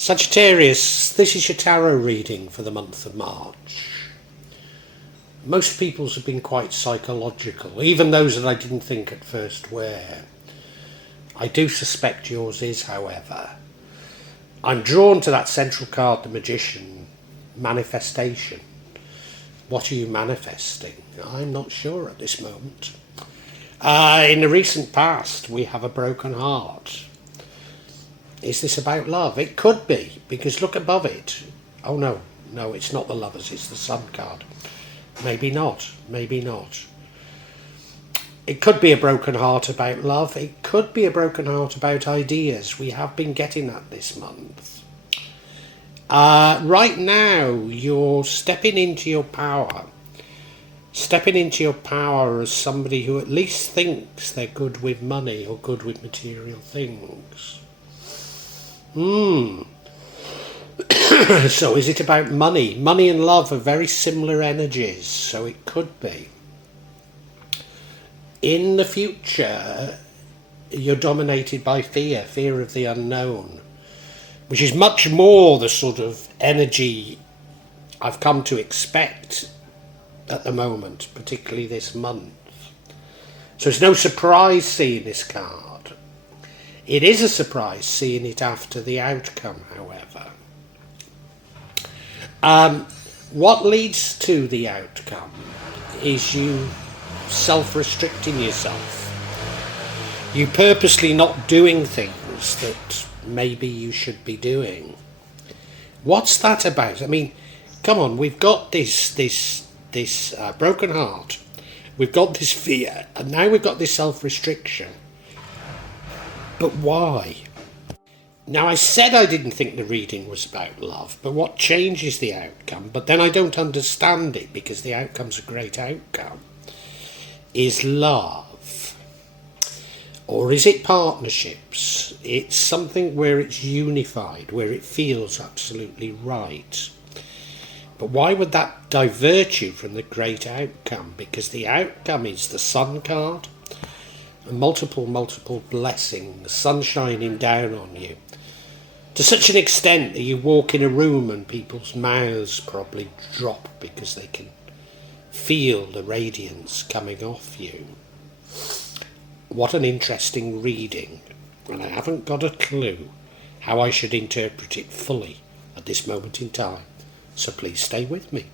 Sagittarius, this is your tarot reading for the month of March. Most people's have been quite psychological, even those that I didn't think at first were. I do suspect yours is, however. I'm drawn to that central card, the Magician, manifestation. What are you manifesting? I'm not sure at this moment. In the recent past, we have a broken heart. Is this about love? It could be, because look above it. Oh no, it's not the Lovers, it's the Sun card. Maybe not, maybe not. It could be a broken heart about love. It could be a broken heart about ideas. We have been getting that this month. Right now, you're stepping into your power. Stepping into your power as somebody who at least thinks they're good with money or good with material things. So is it about money? Money and love are very similar energies, so it could be. In the future, you're dominated by fear of the unknown, which is much more the sort of energy I've come to expect at the moment, particularly this month. So it's no surprise seeing this card. It is a surprise seeing it after the outcome, however. What leads to the outcome is you self-restricting yourself. You purposely not doing things that maybe you should be doing. What's that about? I mean, come on, we've got this broken heart, we've got this fear, and now we've got this self-restriction. But why? Now, I said I didn't think the reading was about love, but what changes the outcome, but then I don't understand it because the outcome's a great outcome, is love. Or is it partnerships? It's something where it's unified, where it feels absolutely right. But why would that divert you from the great outcome? Because the outcome is the Sun card, and multiple blessings, sun shining down on you. To such an extent that you walk in a room and people's mouths probably drop because they can feel the radiance coming off you. What an interesting reading, and I haven't got a clue how I should interpret it fully at this moment in time. So please stay with me.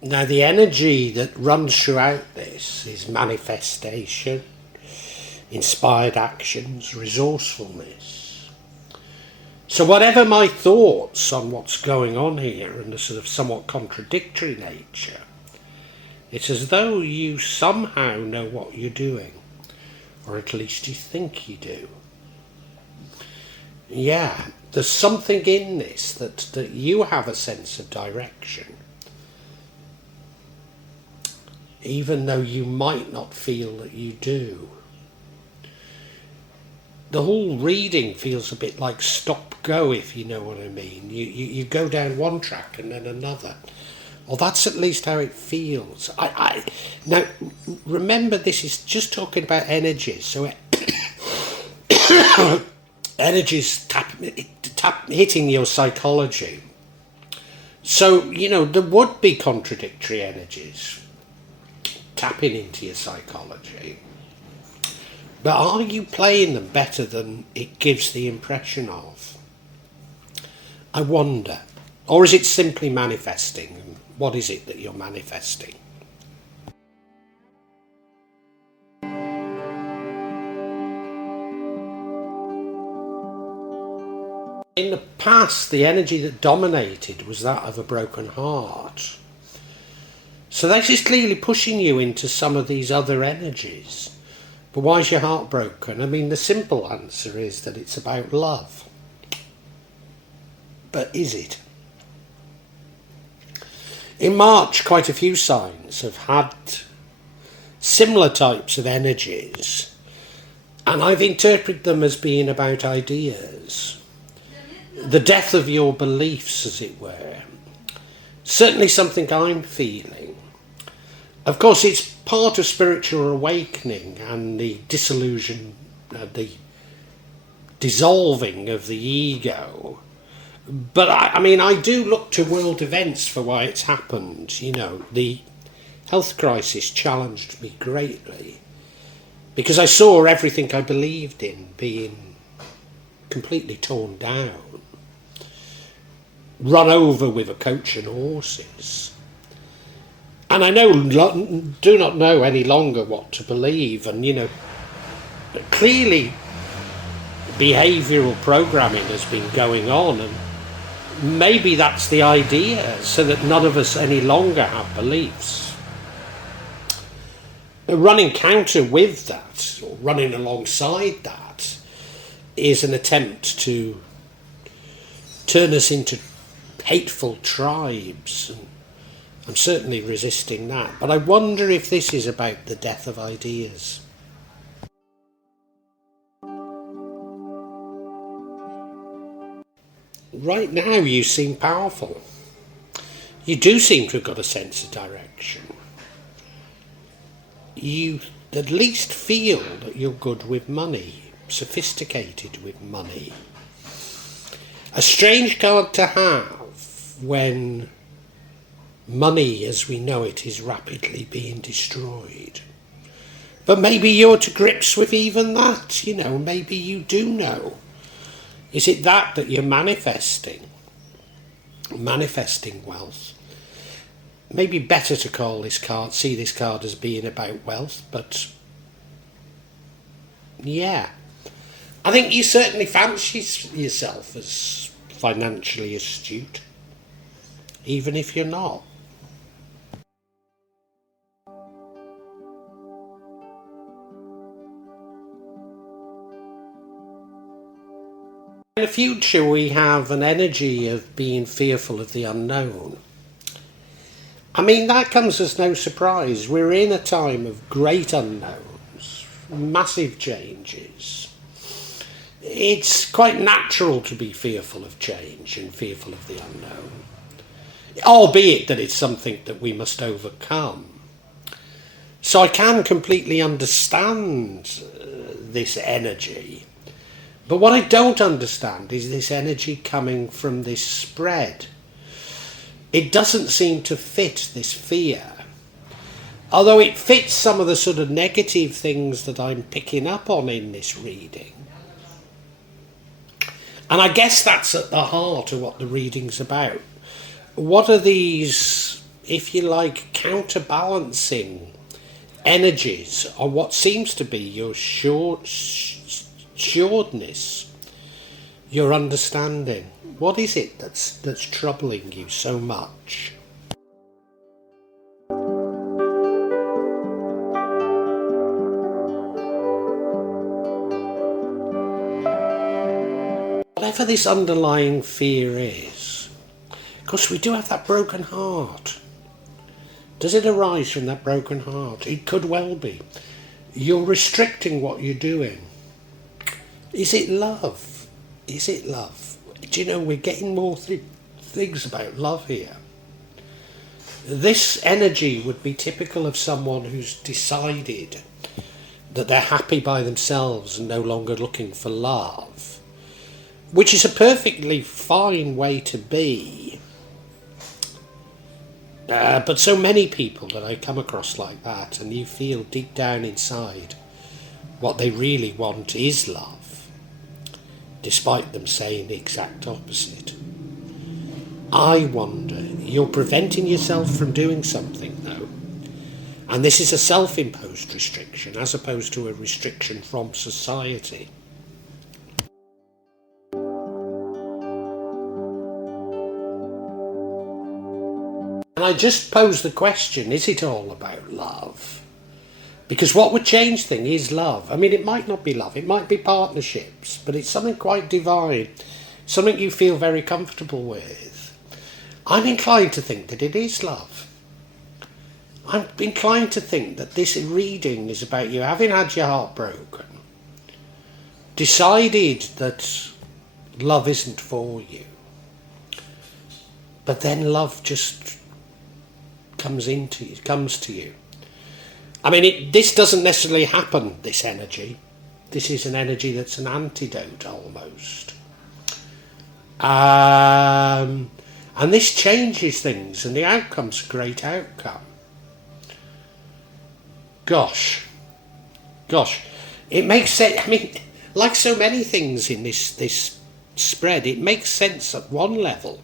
Now, the energy that runs throughout this is manifestation, inspired actions, resourcefulness. So whatever my thoughts on what's going on here and the sort of somewhat contradictory nature, it's as though you somehow know what you're doing, or at least you think you do. Yeah, there's something in this that you have a sense of direction, even though you might not feel that you do. The whole reading feels a bit like stop-go, if you know what I mean. You go down one track and then another. Well, that's at least how it feels. Now, remember, this is just talking about energies. So energies hitting your psychology. So, there would be contradictory energies tapping into your psychology. But are you playing them better than it gives the impression of? I wonder. Or is it simply manifesting? What is it that you're manifesting? In the past, the energy that dominated was that of a broken heart. So this is clearly pushing you into some of these other energies. But why is your heart broken? I mean, the simple answer is that it's about love. But is it? In March, quite a few signs have had similar types of energies, and I've interpreted them as being about ideas. The death of your beliefs, as it were. Certainly something I'm feeling. Of course, it's part of spiritual awakening and the dissolution, the dissolving of the ego. But I mean, I do look to world events for why it's happened. You know, the health crisis challenged me greatly because I saw everything I believed in being completely torn down, run over with a coach and horses. And I do not know any longer what to believe. And, you know, clearly behavioural programming has been going on, and maybe that's the idea, so that none of us any longer have beliefs. Running counter with that, or running alongside that, is an attempt to turn us into hateful tribes. And I'm certainly resisting that. But I wonder if this is about the death of ideas. Right now you seem powerful. You do seem to have got a sense of direction. You at least feel that you're good with money, sophisticated with money. A strange card to have when money as we know it is rapidly being destroyed. But maybe you're to grips with even that, you know, maybe you do know. Is it that you're manifesting wealth? Maybe better to see this card as being about wealth, but yeah. I think you certainly fancy yourself as financially astute, even if you're not. In the future, we have an energy of being fearful of the unknown. I mean, that comes as no surprise. We're in a time of great unknowns, massive changes. It's quite natural to be fearful of change and fearful of the unknown, albeit that it's something that we must overcome. So I can completely understand this energy. But what I don't understand is this energy coming from this spread. It doesn't seem to fit this fear. Although it fits some of the sort of negative things that I'm picking up on in this reading. And I guess that's at the heart of what the reading's about. What are these, if you like, counterbalancing energies on what seems to be your assuredness, your understanding? What is it that's troubling you so much? Whatever this underlying fear is, because we do have that broken heart. Does it arise from that broken heart? It could well be. You're restricting what you're doing. Is it love? Is it love? Do you know, we're getting more things about love here. This energy would be typical of someone who's decided that they're happy by themselves and no longer looking for love, which is a perfectly fine way to be. But so many people that I come across like that, and you feel deep down inside what they really want is love, despite them saying the exact opposite. I wonder, you're preventing yourself from doing something though, and this is a self-imposed restriction as opposed to a restriction from society. And I just pose the question, is it all about love? Because what would change things is love. I mean, it might not be love, it might be partnerships, but it's something quite divine, something you feel very comfortable with. I'm inclined to think that it is love. I'm inclined to think that this reading is about you having had your heart broken, decided that love isn't for you, but then love just comes to you. I mean, this doesn't necessarily happen, this energy. This is an energy that's an antidote, almost. And this changes things, and the outcome's a great outcome. Gosh. It makes sense. I mean, like so many things in this spread, it makes sense at one level.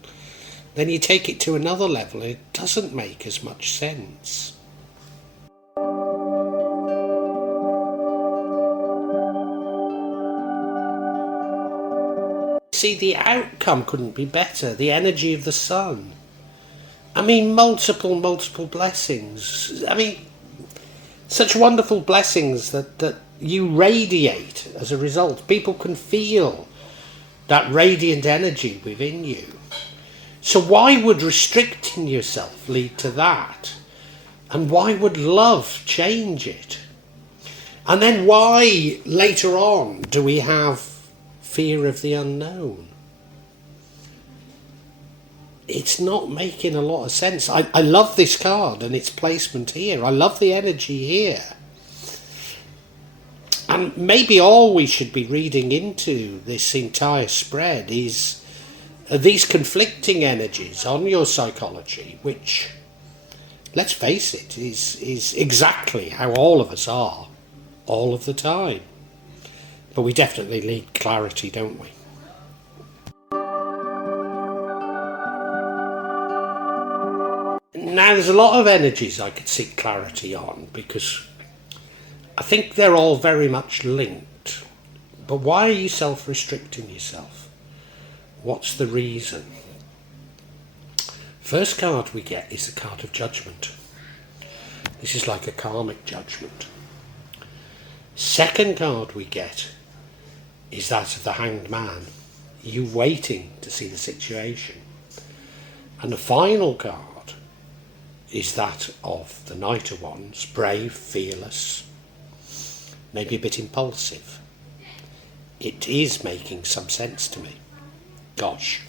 Then you take it to another level, and it doesn't make as much sense. See, the outcome couldn't be better. The energy of the sun. I mean, multiple blessings. I mean, such wonderful blessings that you radiate as a result. People can feel that radiant energy within you. So why would restricting yourself lead to that? And why would love change it? And then why, later on, do we have fear of the unknown? It's not making a lot of sense. I love this card and its placement here. I love the energy here. And maybe all we should be reading into this entire spread is these conflicting energies on your psychology, which, let's face it, is exactly how all of us are all of the time. But we definitely need clarity, don't we? Now, there's a lot of energies I could seek clarity on, because I think they're all very much linked. But why are you self-restricting yourself? What's the reason? First card we get is the card of judgment. This is like a karmic judgment. Second card we get is that of the Hanged Man. You waiting to see the situation. And the final card is that of the Knight of Wands, brave, fearless, maybe a bit impulsive. It is making some sense to me. Gosh.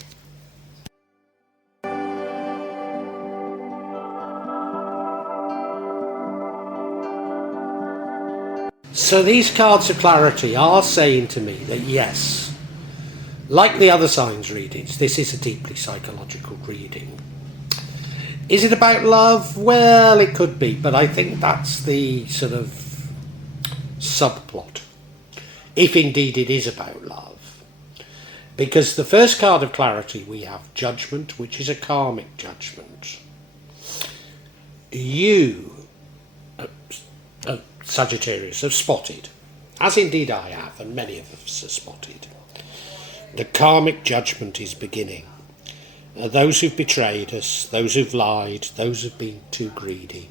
So these cards of clarity are saying to me that yes, like the other signs readings, this is a deeply psychological reading. Is it about love? Well, it could be, but I think that's the sort of subplot, if indeed it is about love. Because the first card of clarity, we have judgment, which is a karmic judgment. You, Sagittarius, have spotted, as indeed I have, and many of us have spotted, the karmic judgment is beginning. Those who've betrayed us, those who've lied, those who've been too greedy,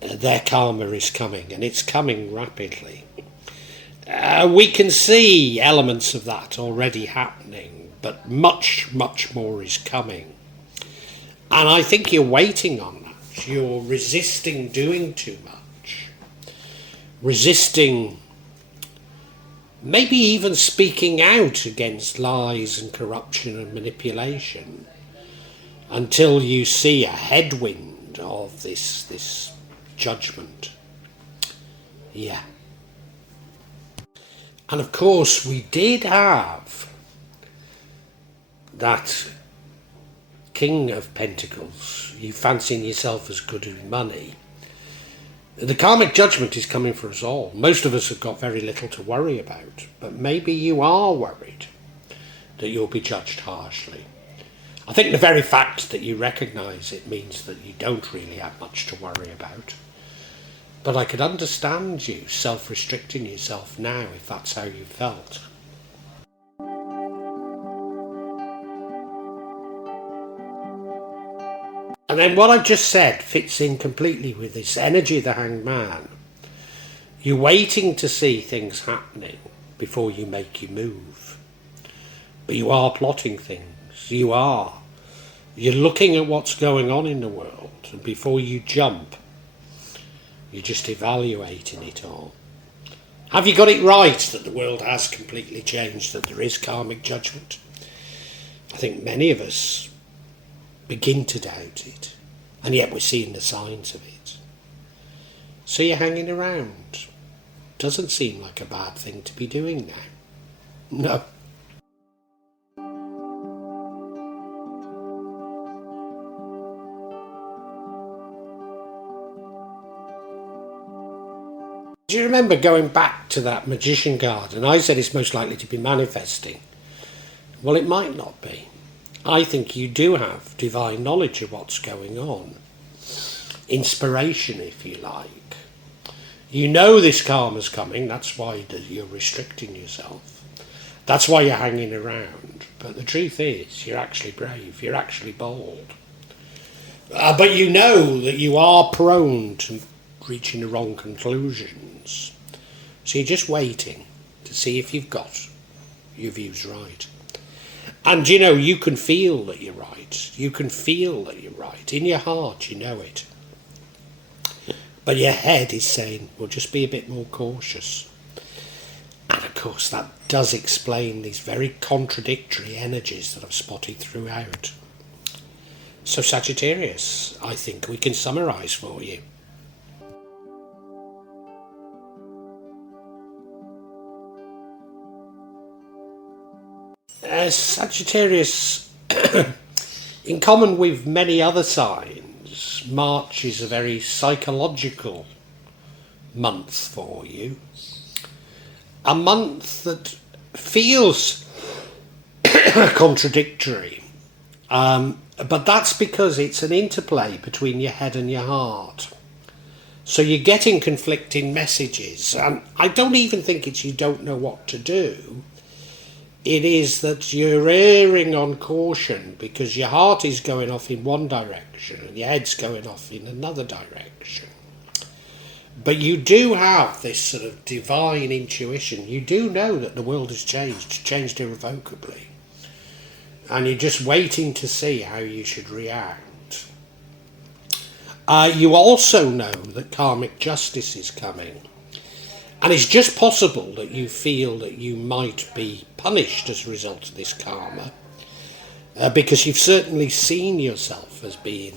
their karma is coming, and it's coming rapidly. We can see elements of that already happening, but much more is coming. And I think you're waiting on that. You're resisting doing too much. Resisting maybe even speaking out against lies and corruption and manipulation until you see a headwind of this judgment. Yeah. And of course we did have that King of Pentacles, you fancying yourself as good with money. The karmic judgment is coming for us all. Most of us have got very little to worry about, but maybe you are worried that you'll be judged harshly. I think the very fact that you recognise it means that you don't really have much to worry about. But I could understand you self-restricting yourself now if that's how you felt. And then what I've just said fits in completely with this energy of the Hanged Man. You're waiting to see things happening before you make your move. But you are plotting things. You are. You're looking at what's going on in the world. And before you jump, you're just evaluating it all. Have you got it right that the world has completely changed, that there is karmic judgment? I think many of us begin to doubt it, and yet we're seeing the signs of it. So you're hanging around. Doesn't seem like a bad thing to be doing now. No. Do you remember going back to that magician card, and I said it's most likely to be manifesting? Well, it might not be. I think you do have divine knowledge of what's going on. Inspiration, if you like. You know this karma's coming, that's why you're restricting yourself. That's why you're hanging around. But the truth is, you're actually brave, you're actually bold. But you know that you are prone to reaching the wrong conclusions. So you're just waiting to see if you've got your views right. And you know, you can feel that you're right. You can feel that you're right. In your heart, you know it. But your head is saying, well, just be a bit more cautious. And of course, that does explain these very contradictory energies that I've spotted throughout. So Sagittarius, I think we can summarise for you. Sagittarius, in common with many other signs, March is a very psychological month for you. A month that feels contradictory, but that's because it's an interplay between your head and your heart. So you're getting conflicting messages, and I don't even think it's you don't know what to do. It is that you're erring on caution because your heart is going off in one direction and your head's going off in another direction. But you do have this sort of divine intuition. You do know that the world has changed irrevocably. And you're just waiting to see how you should react. You also know that karmic justice is coming. And it's just possible that you feel that you might be punished as a result of this karma, because you've certainly seen yourself as being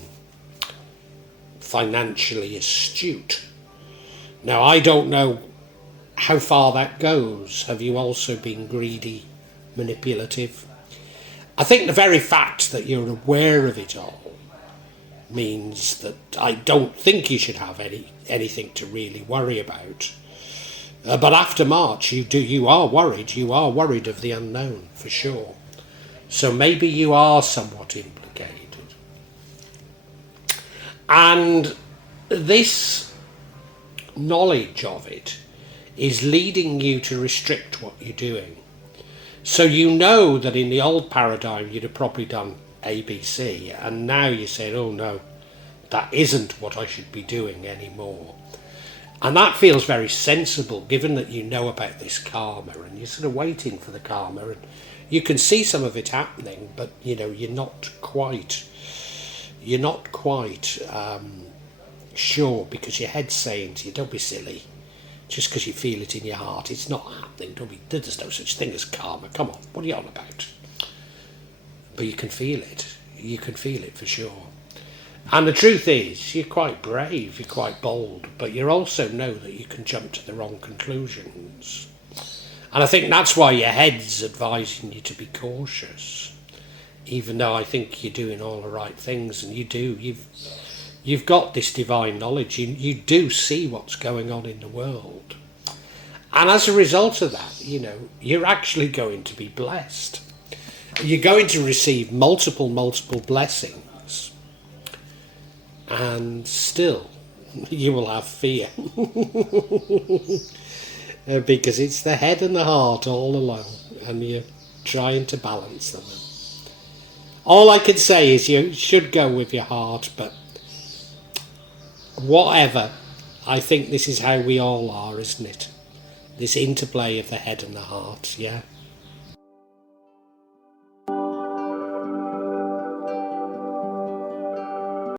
financially astute. Now, I don't know how far that goes. Have you also been greedy, manipulative? I think the very fact that you're aware of it all means that I don't think you should have anything to really worry about. But after March, you are worried. You are worried of the unknown, for sure. So maybe you are somewhat implicated. And this knowledge of it is leading you to restrict what you're doing. So you know that in the old paradigm, you'd have probably done ABC, and now you're saying, oh no, that isn't what I should be doing anymore. And that feels very sensible, given that you know about this karma and you're sort of waiting for the karma, and you can see some of it happening, but you know you're not quite sure, because your head's saying to you, don't be silly. Just because you feel it in your heart, it's not happening. There's no such thing as karma. Come on, what are you on about? But you can feel it. You can feel it for sure. And the truth is, you're quite brave, you're quite bold, but you also know that you can jump to the wrong conclusions. And I think that's why your head's advising you to be cautious, even though I think you're doing all the right things, and you've got this divine knowledge. You do see what's going on in the world. And as a result of that, you know, you're actually going to be blessed. You're going to receive multiple blessings. And still, you will have fear. Because it's the head and the heart all along, and you're trying to balance them. All I can say is you should go with your heart, but whatever, I think this is how we all are, isn't it? This interplay of the head and the heart, yeah?